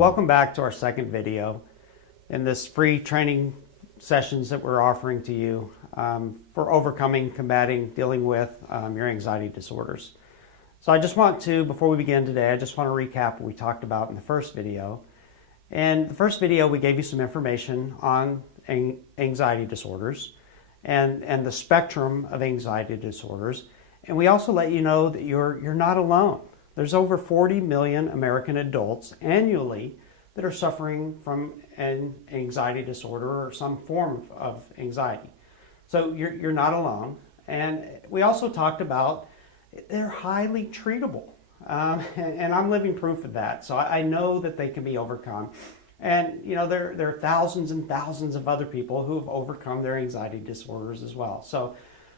welcome back to our second video in this free training sessions that we're offering to you for overcoming, combating, dealing with your anxiety disorders. So I just want to, before we begin today, I just want to recap what we talked about in the first video. In the first video, we gave you some information on anxiety disorders and the spectrum of anxiety disorders. And we also let you know that you're not alone. There's over 40 million American adults annually that are suffering from an anxiety disorder or some form of anxiety. So you're not alone. And we also talked about they're highly treatable. And I'm living proof of that. So I know that they can be overcome. And you know, there are thousands and thousands of other people who have overcome their anxiety disorders as well. So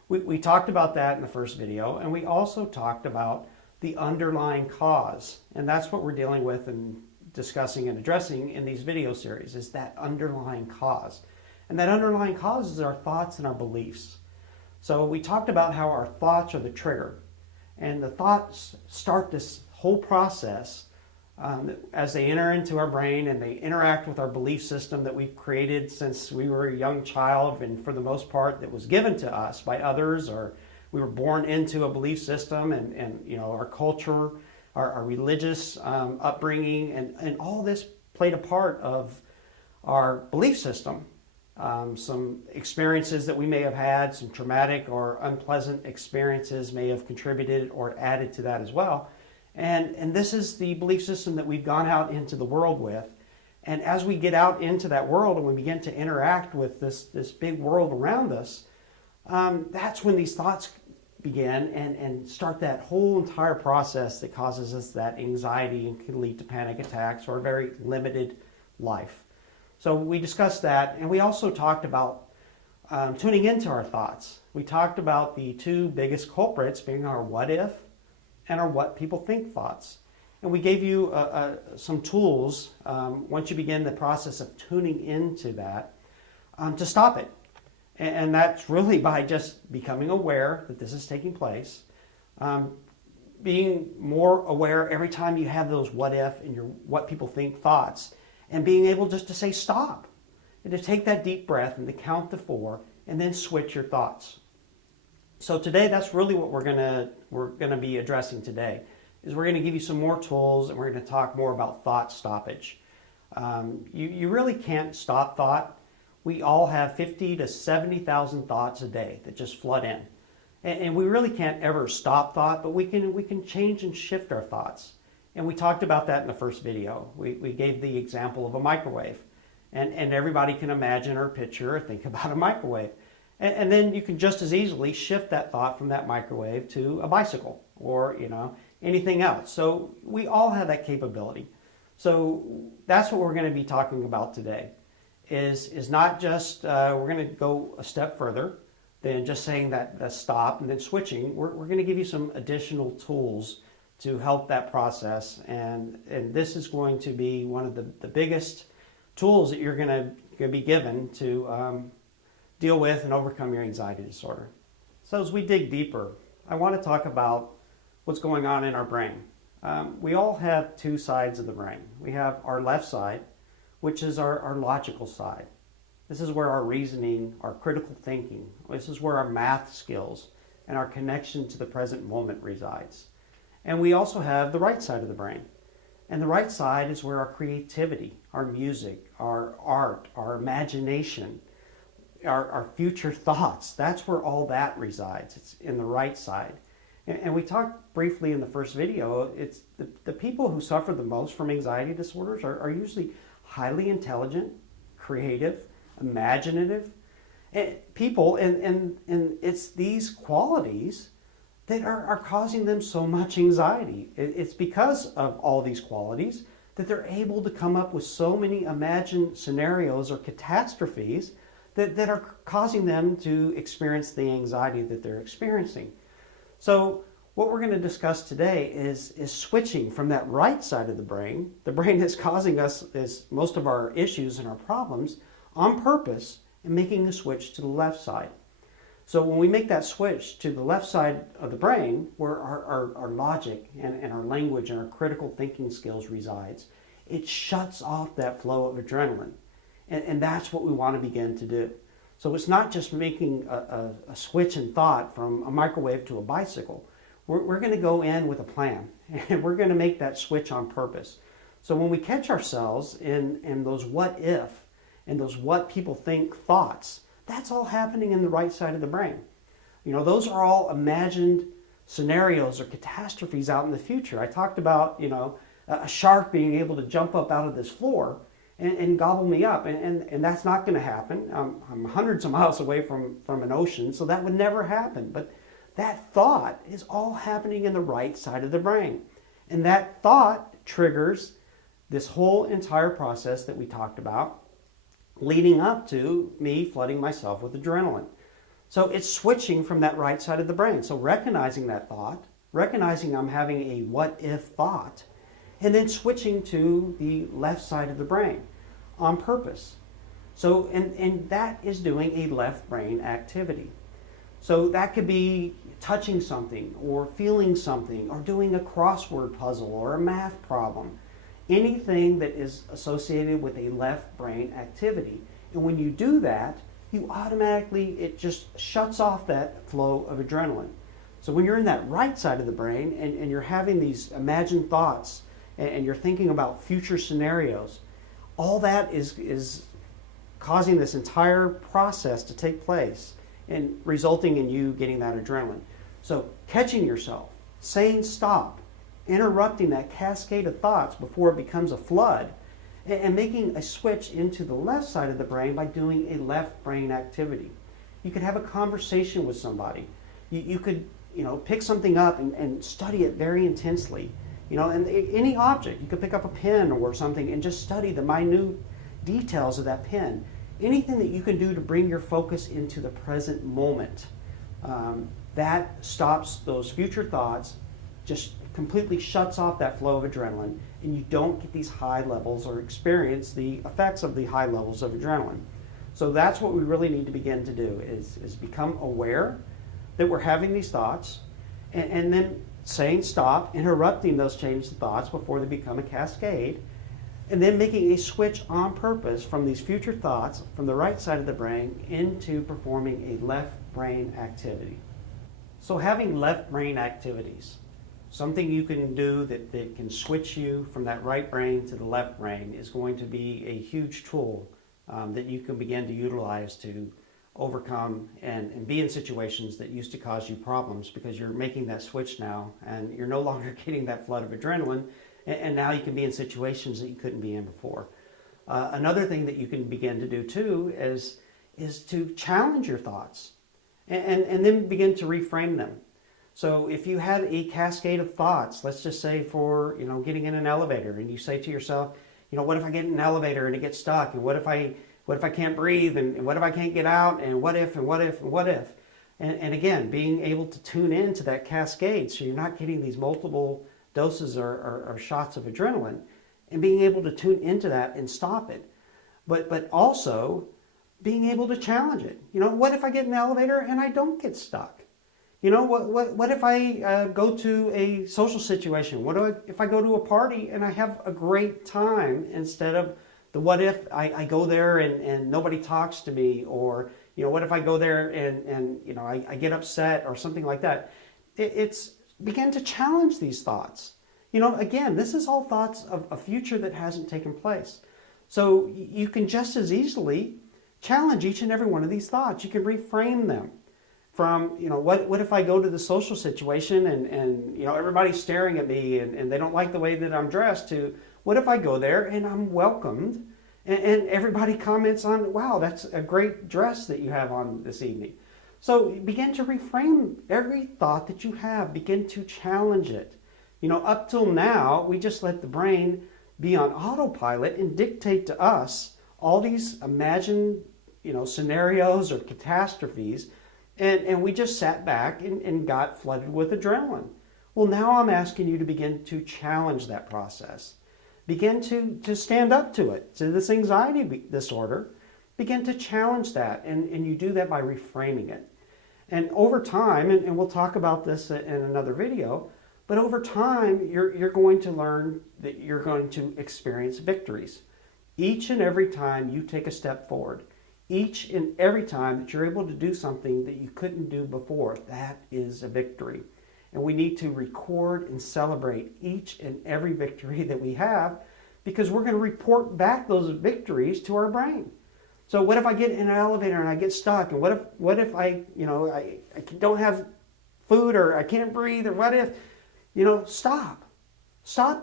we talked about that in the first video, and we also talked about the underlying cause. And that's what we're dealing with and discussing and addressing in these video series, is that underlying cause. And that underlying cause is our thoughts and our beliefs. So we talked about how our thoughts are the trigger. And the thoughts start this whole process as they enter into our brain and they interact with our belief system that we've created since we were a young child, and for the most part that was given to us by others, or we were born into a belief system, and you know, our culture, our religious upbringing, and all this played a part of our belief system. Some experiences that we may have had, some traumatic or unpleasant experiences may have contributed or added to that as well. And this is the belief system that we've gone out into the world with. And as we get out into that world and we begin to interact with this big world around us, that's when these thoughts begin and start that whole entire process that causes us that anxiety and can lead to panic attacks or a very limited life. So we discussed that, and we also talked about tuning into our thoughts. We talked about the two biggest culprits being our what if and our what people think thoughts. And we gave you some tools once you begin the process of tuning into that to stop it. And that's really by just becoming aware that this is taking place, being more aware every time you have those what if and your what people think thoughts, and being able just to say stop, and to take that deep breath and to count to 4 and then switch your thoughts. So today, that's really what we're gonna be addressing today, is we're gonna give you some more tools, and we're gonna talk more about thought stoppage. You really can't stop thought. We all have 50 to 70,000 thoughts a day that just flood in. And we really can't ever stop thought, but we can change and shift our thoughts. And we talked about that in the first video. We gave the example of a microwave. And everybody can imagine or picture or think about a microwave. And then you can just as easily shift that thought from that microwave to a bicycle or, you know, anything else. So we all have that capability. So that's what we're going to be talking about today. Is not just, we're going to go a step further than just saying that stop and then switching. We're going to give you some additional tools to help that process. And this is going to be one of the biggest tools that you're going to be given to deal with and overcome your anxiety disorder. So as we dig deeper, I want to talk about what's going on in our brain. We all have two sides of the brain. We have our left side, which is our logical side. This is where our reasoning, our critical thinking, this is where our math skills and our connection to the present moment resides. And we also have the right side of the brain. And the right side is where our creativity, our music, our art, our imagination, our future thoughts, that's where all that resides. It's in the right side. And we talked briefly in the first video, it's the people who suffer the most from anxiety disorders are usually highly intelligent, creative, imaginative people, and it's these qualities that are causing them so much anxiety. It's because of all these qualities that they're able to come up with so many imagined scenarios or catastrophes that are causing them to experience the anxiety that they're experiencing. So what we're going to discuss today is switching from that right side of the brain that's causing us most of our issues and our problems on purpose, and making the switch to the left side. So when we make that switch to the left side of the brain, where our logic and our language and our critical thinking skills resides, it shuts off that flow of adrenaline. And that's what we want to begin to do. So it's not just making a switch in thought from a microwave to a bicycle. We're going to go in with a plan, and we're going to make that switch on purpose. So when we catch ourselves in those what if and those what people think thoughts, that's all happening in the right side of the brain. You know, those are all imagined scenarios or catastrophes out in the future. I talked about, you know, a shark being able to jump up out of this floor and gobble me up. And that's not going to happen. I'm hundreds of miles away from an ocean, so that would never happen. But that thought is all happening in the right side of the brain. And that thought triggers this whole entire process that we talked about, leading up to me flooding myself with adrenaline. So it's switching from that right side of the brain. So recognizing that thought, recognizing I'm having a what if thought, and then switching to the left side of the brain on purpose. So, and that is doing a left brain activity. So that could be touching something or feeling something or doing a crossword puzzle or a math problem. Anything that is associated with a left brain activity. And when you do that, you automatically, it just shuts off that flow of adrenaline. So when you're in that right side of the brain and you're having these imagined thoughts and you're thinking about future scenarios, all that is causing this entire process to take place and resulting in you getting that adrenaline. So catching yourself, saying stop, interrupting that cascade of thoughts before it becomes a flood, and making a switch into the left side of the brain by doing a left brain activity. You could have a conversation with somebody. You could, you know, pick something up and study it very intensely. You know, and any object, you could pick up a pen or something and just study the minute details of that pen. Anything that you can do to bring your focus into the present moment, that stops those future thoughts, just completely shuts off that flow of adrenaline, and you don't get these high levels or experience the effects of the high levels of adrenaline. So that's what we really need to begin to do is become aware that we're having these thoughts, and then saying stop, interrupting those changes of thoughts before they become a cascade, and then making a switch on purpose from these future thoughts from the right side of the brain into performing a left brain activity. So having left brain activities, something you can do that can switch you from that right brain to the left brain, is going to be a huge tool that you can begin to utilize to overcome and be in situations that used to cause you problems, because you're making that switch now and you're no longer getting that flood of adrenaline, and now you can be in situations that you couldn't be in before. Another thing that you can begin to do too is to challenge your thoughts and then begin to reframe them. So if you had a cascade of thoughts, let's just say for, you know, getting in an elevator, and you say to yourself, you know, what if I get in an elevator and it gets stuck, and what if I can't breathe, and what if I can't get out, and what if, and what if, and what if. And again, being able to tune into that cascade so you're not getting these multiple doses or shots of adrenaline, and being able to tune into that and stop it. But also being able to challenge it. You know, what if I get in an elevator and I don't get stuck? You know, what if I go to a social situation? If I go to a party and I have a great time, instead of the what if I go there and nobody talks to me, or, you know, what if I go there and you know, I get upset or something like that. It's begin to challenge these thoughts. You know, again, this is all thoughts of a future that hasn't taken place. So you can just as easily challenge each and every one of these thoughts. You can reframe them from, you know, what if I go to the social situation and you know, everybody's staring at me and they don't like the way that I'm dressed, to what if I go there and I'm welcomed and everybody comments on, wow, that's a great dress that you have on this evening. So begin to reframe every thought that you have, begin to challenge it. You know, up till now, we just let the brain be on autopilot and dictate to us all these imagined, you know, scenarios or catastrophes, and we just sat back and got flooded with adrenaline. Well, now I'm asking you to begin to challenge that process. Begin to stand up to it, to this anxiety disorder. Begin to challenge that, and you do that by reframing it. And over time, and we'll talk about this in another video, But over time, you're going to learn that you're going to experience victories. Each and every time you take a step forward, each and every time that you're able to do something that you couldn't do before, that is a victory. And we need to record and celebrate each and every victory that we have, because we're going to report back those victories to our brain. So what if I get in an elevator and I get stuck? And what if I don't have food, or I can't breathe, or what if, stop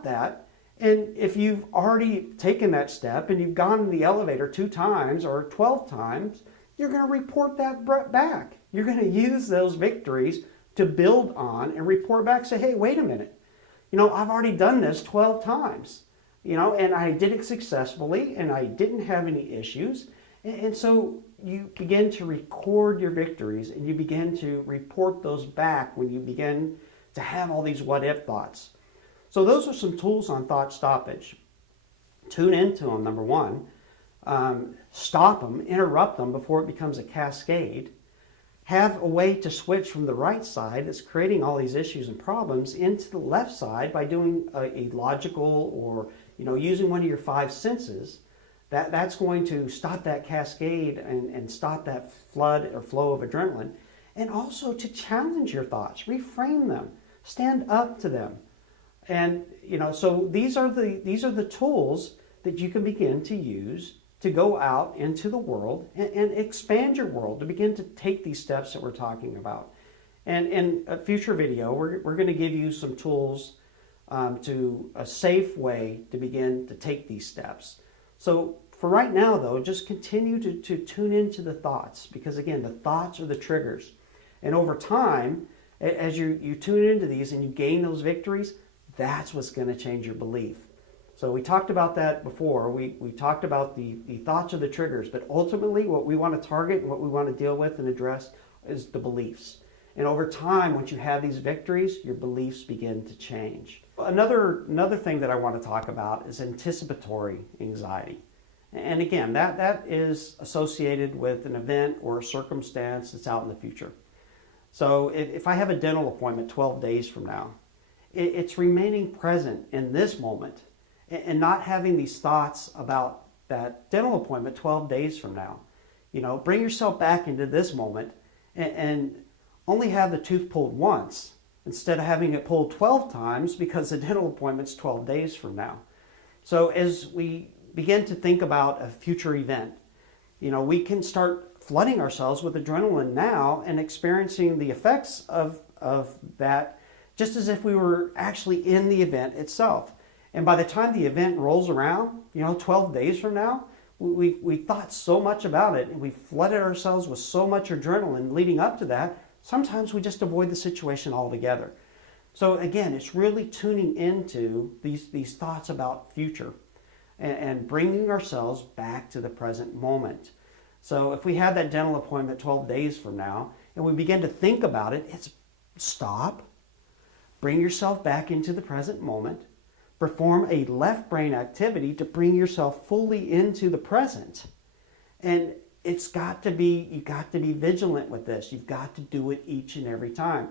that. And if you've already taken that step and you've gone in the elevator 2 times or 12 times, you're going to report that back. You're going to use those victories to build on and report back. Say, hey, wait a minute. I've already done this 12 times, and I did it successfully, and I didn't have any issues. And so you begin to record your victories, and you begin to report those back when you begin to have all these what-if thoughts. So those are some tools on thought stoppage. Tune into them, number one. Stop them, interrupt them before it becomes a cascade. Have a way to switch from the right side that's creating all these issues and problems into the left side by doing a logical or using one of your 5 senses. That's going to stop that cascade and stop that flood or flow of adrenaline. And also to challenge your thoughts, reframe them, stand up to them. And so these are the tools that you can begin to use to go out into the world and expand your world, to begin to take these steps that we're talking about. And in a future video, we're going to give you some tools to a safe way to begin to take these steps. So for right now, though, just continue to tune into the thoughts, because again, the thoughts are the triggers. And over time, as you tune into these and you gain those victories, that's what's going to change your belief. So we talked about that before. We talked about the thoughts are the triggers, but ultimately what we want to target and what we want to deal with and address is the beliefs. And over time, once you have these victories, your beliefs begin to change. Another thing that I want to talk about is anticipatory anxiety. And again, that is associated with an event or a circumstance that's out in the future. So if I have a dental appointment 12 days from now, it's remaining present in this moment and not having these thoughts about that dental appointment 12 days from now. Bring yourself back into this moment and only have the tooth pulled once instead of having it pulled 12 times because the dental appointment's 12 days from now. So as we begin to think about a future event, we can start flooding ourselves with adrenaline now and experiencing the effects of that just as if we were actually in the event itself. And by the time the event rolls around, 12 days from now, we thought so much about it and we flooded ourselves with so much adrenaline leading up to that, sometimes we just avoid the situation altogether. So again, it's really tuning into these thoughts about future and bringing ourselves back to the present moment. So if we have that dental appointment 12 days from now and we begin to think about it, it's stop, bring yourself back into the present moment, perform a left brain activity to bring yourself fully into the present. And you got to be vigilant with this. You've got to do it each and every time.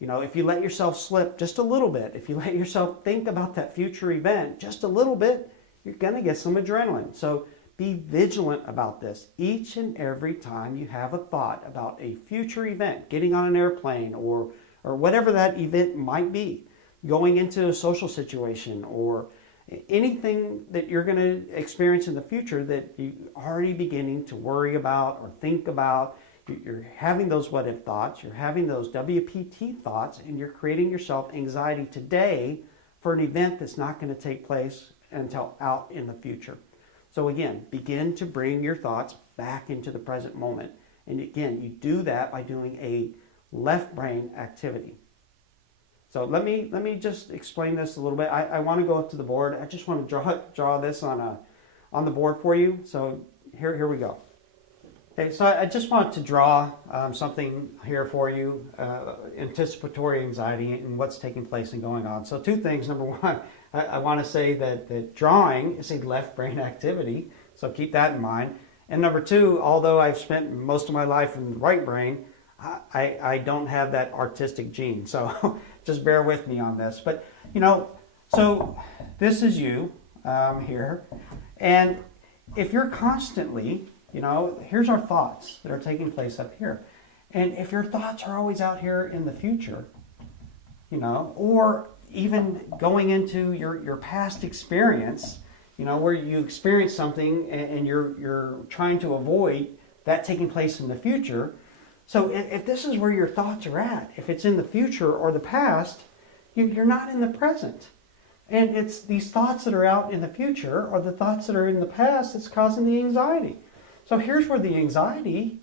If you let yourself slip just a little bit, if you let yourself think about that future event just a little bit, you're going to get some adrenaline. So be vigilant about this. Each and every time you have a thought about a future event, getting on an airplane or whatever that event might be, going into a social situation or anything that you're going to experience in the future that you're already beginning to worry about or think about, you're having those what-if thoughts, you're having those WPT thoughts, and you're creating yourself anxiety today for an event that's not going to take place until out in the future. So again, begin to bring your thoughts back into the present moment. And again, you do that by doing a left brain activity. So let me just explain this a little bit. I want to go up to the board. I just want to draw this on the board for you. So here we go. Okay, so I just want to draw something here for you, anticipatory anxiety and what's taking place and going on. So 2 things. Number one, I want to say that drawing is a left brain activity, so keep that in mind. And number 2, although I've spent most of my life in the right brain, I don't have that artistic gene, so just bear with me on this. But, so this is you here. And if you're constantly, here's our thoughts that are taking place up here. And if your thoughts are always out here in the future, or even going into your past experience, where you experience something and you're trying to avoid that taking place in the future. So if this is where your thoughts are at, if it's in the future or the past, you're not in the present. And it's these thoughts that are out in the future or the thoughts that are in the past that's causing the anxiety. So here's where the anxiety,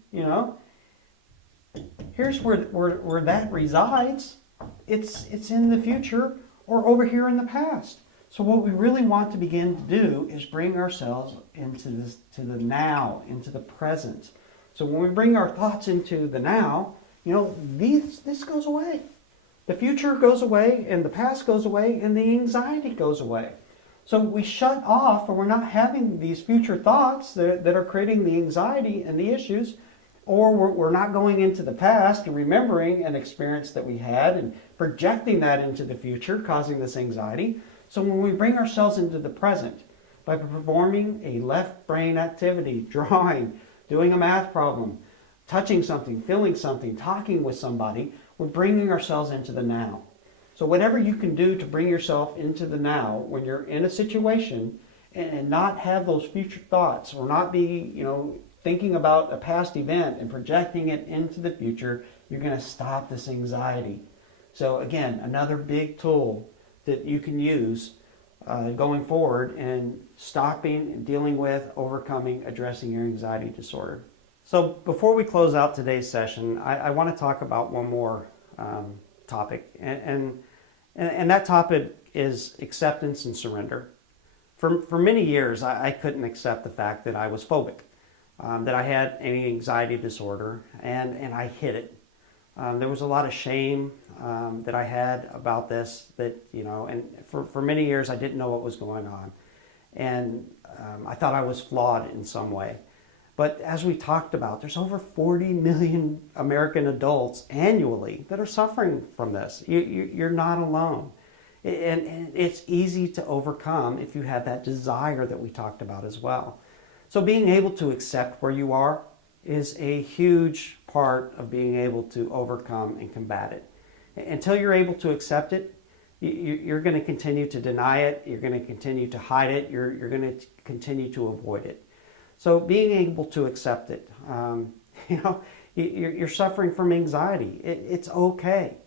here's where that resides. It's in the future or over here in the past. So what we really want to begin to do is bring ourselves into to the now, into the present. So when we bring our thoughts into the now, this goes away. The future goes away, and the past goes away, and the anxiety goes away. So we shut off, or we're not having these future thoughts that are creating the anxiety and the issues, or we're not going into the past and remembering an experience that we had and projecting that into the future, causing this anxiety. So when we bring ourselves into the present by performing a left brain activity, drawing, doing a math problem, touching something, feeling something, talking with somebody, we're bringing ourselves into the now. So whatever you can do to bring yourself into the now when you're in a situation and not have those future thoughts or not be, thinking about a past event and projecting it into the future, you're going to stop this anxiety. So again, another big tool that you can use going forward in stopping and dealing with, overcoming, addressing your anxiety disorder. So before we close out today's session, I want to talk about one more topic, and that topic is acceptance and surrender. For many years, I couldn't accept the fact that I was phobic, that I had an anxiety disorder, and I hid it. There was a lot of shame that I had about this, and for many years I didn't know what was going on. And I thought I was flawed in some way. But as we talked about, there's over 40 million American adults annually that are suffering from this. You're not alone. And it's easy to overcome if you have that desire that we talked about as well. So being able to accept where you are is a huge part of being able to overcome and combat it. Until you're able to accept it, you're going to continue to deny it, you're going to continue to hide it, you're going to continue to avoid it. So being able to accept it, you're suffering from anxiety. It's okay.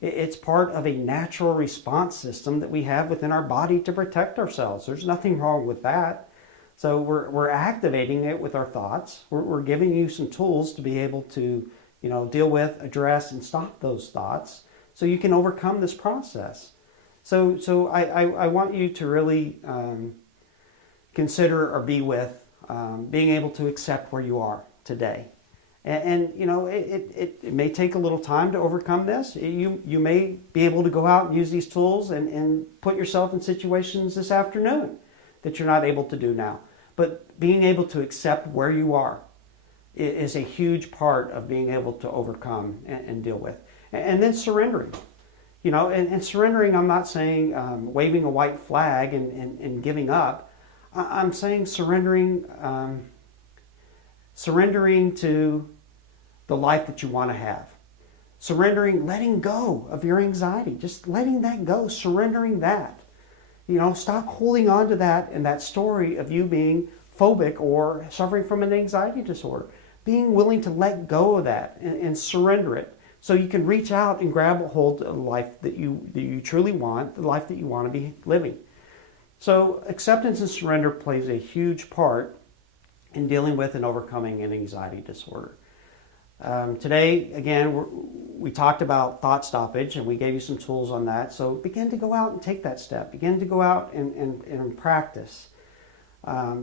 It's part of a natural response system that we have within our body to protect ourselves. There's nothing wrong with that. So we're activating it with our thoughts. We're giving you some tools to be able to, deal with, address, and stop those thoughts so you can overcome this process. So I want you to really consider or be with being able to accept where you are today. And it may take a little time to overcome this. You may be able to go out and use these tools and put yourself in situations this afternoon that you're not able to do now. But being able to accept where you are is a huge part of being able to overcome and deal with. And then surrendering. And surrendering, I'm not saying waving a white flag and giving up. I'm saying surrendering to the life that you want to have. Surrendering, letting go of your anxiety. Just letting that go, surrendering that. Stop holding on to that and that story of you being phobic or suffering from an anxiety disorder. Being willing to let go of that and surrender it so you can reach out and grab a hold of the life that you truly want, the life that you want to be living. So acceptance and surrender plays a huge part in dealing with and overcoming an anxiety disorder. Today, again, we talked about thought stoppage and we gave you some tools on that. So begin to go out and take that step. Begin to go out and practice.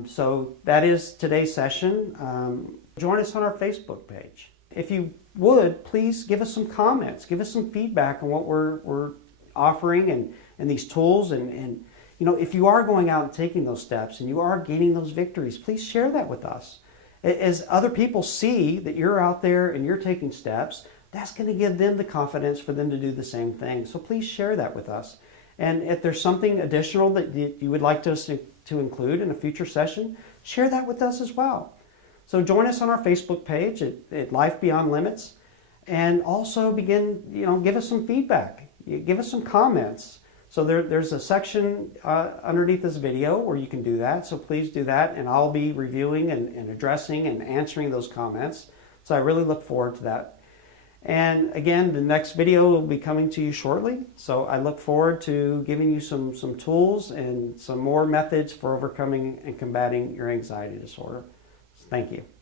So that is today's session. Join us on our Facebook page. If you would, please give us some comments. Give us some feedback on what we're offering and these tools. And if you are going out and taking those steps and you are gaining those victories, please share that with us. As other people see that you're out there and you're taking steps, that's going to give them the confidence for them to do the same thing. So please share that with us. And if there's something additional that you would like us to include in a future session, share that with us as well. So join us on our Facebook page at Life Beyond Limits, and also begin, give us some feedback. Give us some comments. So there's a section underneath this video where you can do that. So please do that, and I'll be reviewing and addressing and answering those comments. So I really look forward to that. And again, the next video will be coming to you shortly. So I look forward to giving you some tools and some more methods for overcoming and combating your anxiety disorder. Thank you.